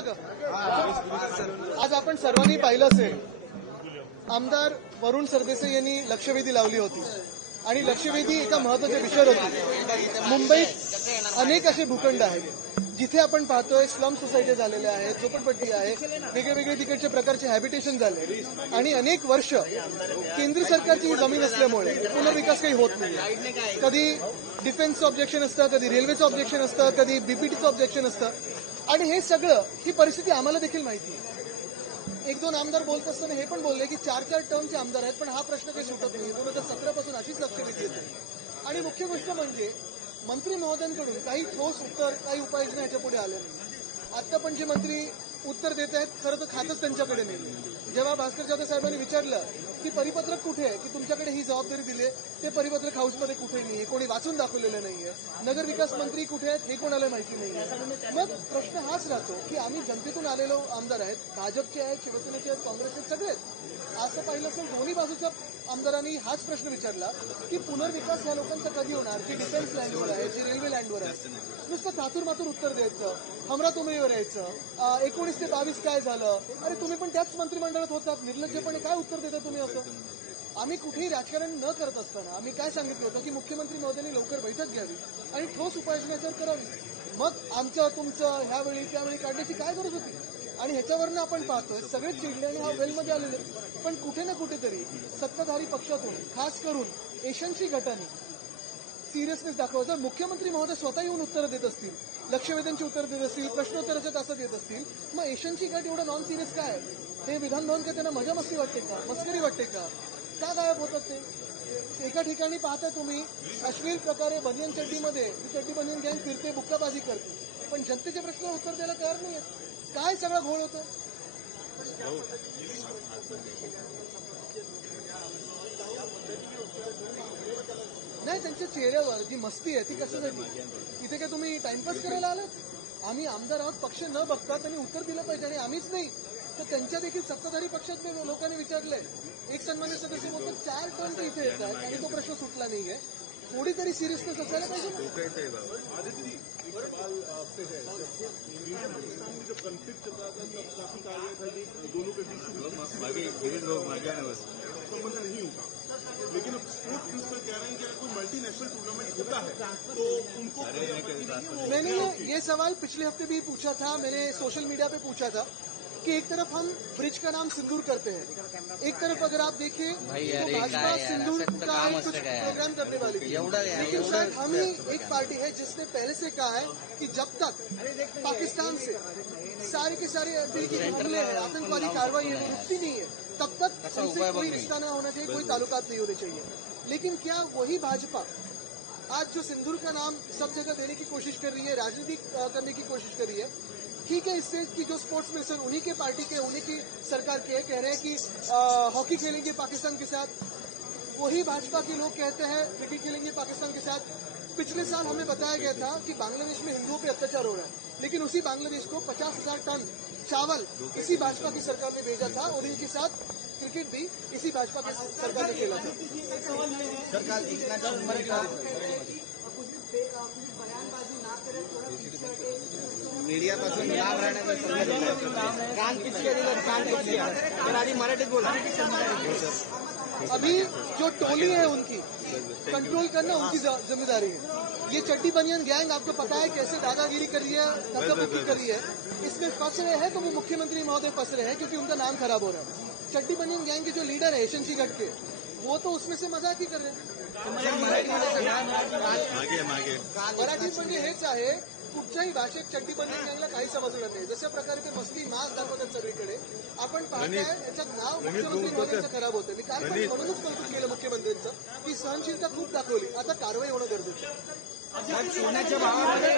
झालं का? आज आपण सर्वांनी पाहिलं असेल, आमदार वरुण सरदेसाई यांनी लक्षवेधी लावली होती आणि लक्षवेधी एका महत्वाच्या विषयावर होती. मुंबईत अनेक असे भूखंड आहेत जिथे आपण पाहतोय स्लम सोसायटी झालेल्या आहेत, झोपडपट्टी आहे, वेगवेगळे तिकडचे प्रकारचे हॅबिटेशन झाले आणि अनेक वर्ष केंद्र सरकारची ही जमीन असल्यामुळे पुनर्विकास काही होत नाही. कधी डिफेन्सचं ऑब्जेक्शन असतं, कधी रेल्वेचं ऑब्जेक्शन असतं, कधी बीपीटीचं ऑब्जेक्शन असतं आणि हे सगळं ही परिस्थिती आम्हाला देखील माहिती आहे. एक दोन आमदार बोलत असताना हे पण बोलले की 4-4 टर्मचे आमदार आहेत, पण हा प्रश्न काही सुटत नाही. 2017 पासून अशीच लक्षवेधी येते आणि मुख्य गोष्ट म्हणजे मंत्री महोदयांकडून काही ठोस उत्तर, काही उपाययोजना याच्या पुढे आल्या नाही. आता पण जे मंत्री उत्तर देत आहेत खरं तर खातच त्यांच्याकडे नाही. जेव्हा भास्कर जाधव साहेबांनी विचारलं की परिपत्रक कुठे आहे, की तुमच्याकडे ही जबाबदारी दिली आहे, ते परिपत्रक हाऊसमध्ये कुठे नाहीये, कोणी वाचून दाखवलेलं नाहीये. नगर विकास मंत्री कुठे आहेत हे कोणाला माहिती नाहीये. मग प्रश्न हाच राहतो की आम्ही जनतेतून आलेलो आमदार आहेत, भाजपचे आहेत, शिवसेनेचे आहेत, काँग्रेसचे सगळे आहेत. असं पाहिलं असेल दोन्ही बाजूच्या आमदारांनी हाच प्रश्न विचारला की पुनर्विकास या लोकांचा कधी होणार, जी डिफेन्स लँडवर आहे, जी रेल्वे लँडवर आहे. नुसतं थातूर उत्तर द्यायचं, हमरातुमरीवर यायचं, 19 ते 22 काय झालं, अरे तुम्ही पण त्याच मंत्रिमंडळात होतात, निर्लज्जपणे काय उत्तर देता तुम्ही असं? आम्ही कुठेही राजकारण न करत असताना आम्ही काय सांगितलं होतं की मुख्यमंत्री महोदयांनी लवकर बैठक घ्यावी आणि ठोस उपाययोजना याच्यावर करावी. मग आमचं तुमचं ह्यावेळी त्यावेळी काढण्याची काय गरज होती? आणि ह्याच्यावरनं आपण पाहतोय सगळे चिडले आणि हा वेलमध्ये आलेले. पण कुठे ना कुठेतरी सत्ताधारी पक्षातून खास करून एशियनची गटाने सिरियसनेस दाखवायचा. मुख्यमंत्री महोदय स्वतः येऊन उत्तरं देत असतील, लक्षवेधींची उत्तर देत असतील, प्रश्नोत्तराच्या तासात येत असतील, मग एशियनची गट एवढं नॉन सिरियस काय? हे विधान भवन का त्यांना मजा मस्ती वाटते का, मस्करी वाटते का गायब होतात ते? एका ठिकाणी पाहता तुम्ही अश्लील प्रकारे बनियन चड्डीमध्ये चड्डी बनियन गँग फिरते, बुक्काबाजी करते, पण जनतेच्या प्रश्नाला उत्तर द्यायला तयार नाहीये. काय सगळा घोळ होतो? नाही, त्यांच्या चेहऱ्यावर जी मस्ती आहे ती कशासाठी? इथे काय तुम्ही टाइमपास करायला आलात? आम्ही आमदार आहोत, पक्ष न बघता त्यांनी उत्तर दिलं पाहिजे आणि आम्हीच नाही तर त्यांच्या देखील सत्ताधारी पक्षातल्या लोकांनी विचारलंय. एक सन्मान्य सदस्य बोलतो 4 टर्म ते इथे येतात आणि तो प्रश्न सुटला नाहीये. थोडी तरी सिरियसनेस असायला पाहिजे. लेकिन अब स्पोर्ट्स मिनिस्टर कह रहे हैं कि अगर कोई मल्टीनेशनल टूर्नामेंट होता है तो उनको मैंने ये सवाल पिछले हफ्ते भी पूछा था, मैंने सोशल मीडिया पे पूछा था कि एक तरफ हम ब्रिज का नाम सिंदूर करते हैं, एक तरफ अगर आप देखें तो भाजपा सिंदूर का कुछ प्रोग्राम करने वाली थी, लेकिन शायद हम ही एक पार्टी है जिसने पहले से कहा है कि जब तक पाकिस्तान से सारे के सारे दिल के हमले हैं, आतंकवादी कार्रवाई है, रुकती नहीं है, तब तक हमसे कोई रिश्ता न होना चाहिए, कोई ताल्लुकात नहीं होने चाहिए. लेकिन क्या वही भाजपा आज जो सिंदूर का नाम सब जगह देने की कोशिश कर रही है, राजनीति करने की कोशिश कर रही है, ठीक है, इससे कि जो स्पोर्ट्स मिनिस्टर उन्हीं के पार्टी के, उन्हीं की सरकार के कह रहे हैं कि हॉकी खेलेंगे पाकिस्तान के साथ, वही भाजपा के लोग कहते हैं क्रिकेट खेलेंगे पाकिस्तान के साथ. पिछले साल हमें बताया गया था कि बांग्लादेश में हिंदुओं पे अत्याचार हो रहा है, लेकिन उसी बांग्लादेश को 50,000 टन चावल इसी भाजपा की सरकार ने भेजा था और इनके साथ क्रिकेट भी इसी भाजपा की सरकार ने खेला था. मीडियापासून लांब राहण्याचा कान पिछले मराठीत बोला. अभी जो टोली है उनकी कंट्रोल करना उनकी जिम्मेदारी है. ये चड्डी बनियन गैंग आपको पता है कैसे दादागिरी कर रही है, धक्का कर रही है. इसमें फंस रहे हैं तो वो मुख्यमंत्री महोदय फंस रहे हैं क्योंकि उनका नाम खराब हो रहा है. चड्डी बनियन गैंग के जो लीडर है एशियनची गट के, वो तो उसमें से मजाक ही कर रहे हैं. मराठीत म्हणजे हेच आहे, कुठच्याही भाषेत चड्डी बनियन गँगला काही समजलं नाही. जशा प्रकारे ते मस्ती मास दाखवतात सगळीकडे आपण पाहताय, याच्यात नाव मुख्यमंत्री महोदयांचं खराब होतं. मी काय म्हणूनच कौतुक केलं मुख्यमंत्र्यांचं की सहनशीलता खूप दाखवली. आता कारवाई होणं गरजेचं. सोन्याच्या भावामध्ये